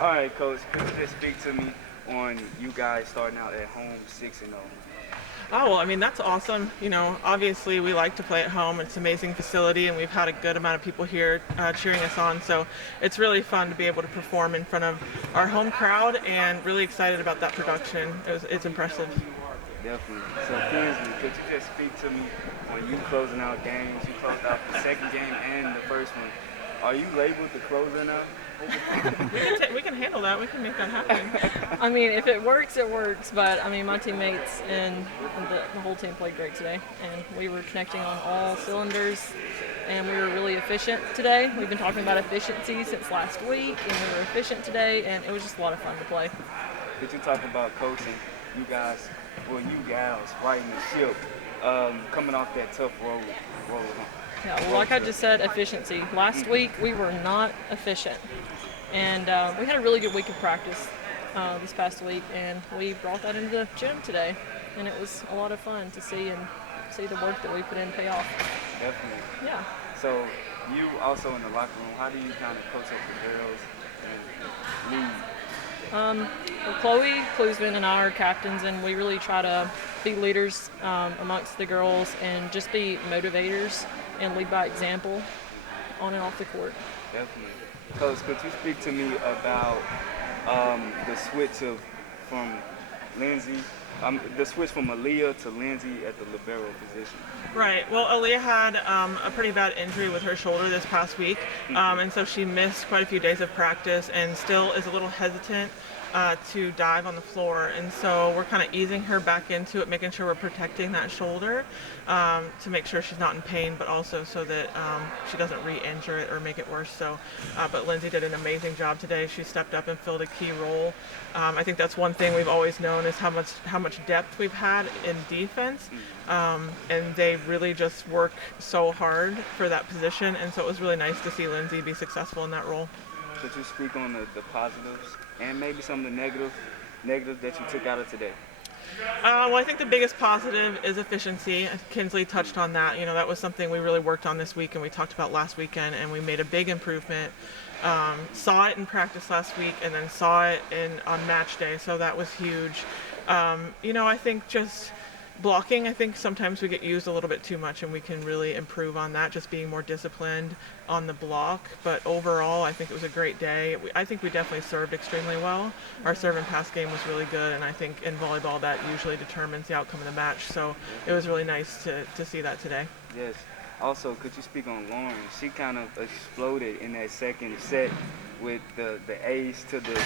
All right, Coach, could you just speak to me on you guys starting out at home 6-0? Oh, well, I mean, that's awesome. Obviously we like to play at home. It's an amazing facility, and we've had a good amount of people here cheering us on. So it's really fun to be able to perform in front of our home crowd, and really excited about that production. It's impressive. Definitely. So, Kinsley, could you just speak to me on you closing out games? You closed out the second game and the first one. Are you labeled the closer now? We can handle that. We can make that happen. I mean, if it works, it works. But I mean, my teammates and the whole team played great today, and we were connecting on all cylinders, and we were really efficient today. We've been talking about efficiency since last week, and we were efficient today, and it was just a lot of fun to play. Could you talk about coaching you guys, well, you gals, righting the ship, coming off that tough road? Yeah, well, like I just said, efficiency. Last week we were not efficient, and we had a really good week of practice this past week, and we brought that into the gym today, and it was a lot of fun to see the work that we put in pay off. Definitely. Yeah. So you also in the locker room, how do you kind of coach up the girls and lead? Well, Chloe's been and I are captains, and we really try to be leaders amongst the girls and just be motivators and lead by example on and off the court. Definitely. Coach, could you speak to me about the switch from Lindsay, the switch from Aaliyah to Lindsay at the libero position? Right. Well, Aaliyah had a pretty bad injury with her shoulder this past week, and so she missed quite a few days of practice and still is a little hesitant to dive on the floor. And so we're kind of easing her back into it, making sure we're protecting that shoulder to make sure she's not in pain, but also so that she doesn't re-injure it or make it worse. So, but Lindsay did an amazing job today. She stepped up and filled a key role. I think that's one thing we've always known is how much depth we've had in defense, and they really just work so hard for that position. And so it was really nice to see Lindsay be successful in that role. Could you speak on the positives and maybe some of the negatives that you took out of today? Well, I think the biggest positive is efficiency. Kinsley touched on that. That was something we really worked on this week, and we talked about last weekend, and we made a big improvement. Saw it in practice last week, and then saw it on match day, so that was huge. I think just blocking, I think sometimes we get used a little bit too much, and we can really improve on that, just being more disciplined on the block. But overall, I think it was a great day. I think we definitely served extremely well. Our serve and pass game was really good, and I think in volleyball that usually determines the outcome of the match. So it was really nice to see that today. Yes. Also, could you speak on Lauren? She kind of exploded in that second set with the ace to the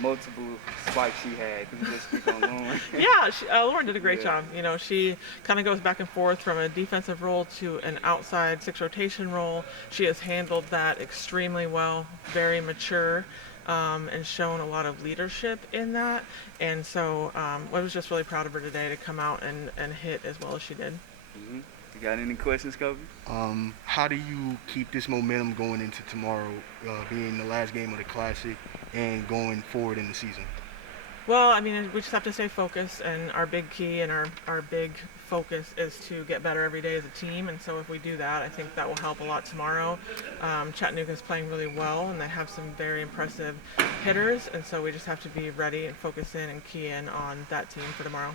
multiple spikes she had. Could you just speak on Lauren? Yeah, Lauren did a great job. She kind of goes back and forth from a defensive role to an outside six rotation role. She has handled that extremely well, very mature, and shown a lot of leadership in that. And so I was just really proud of her today to come out and hit as well as she did. Mm-hmm. You got any questions, Kobe? How do you keep this momentum going into tomorrow, being the last game of the Classic, and going forward in the season? Well, I mean, we just have to stay focused, and our big key and our big focus is to get better every day as a team. And so if we do that, I think that will help a lot tomorrow. Chattanooga is playing really well, and they have some very impressive hitters, and so we just have to be ready and focus in and key in on that team for tomorrow.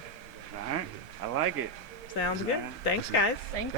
All right. I like it. Sounds good. Thanks, guys. Thank you.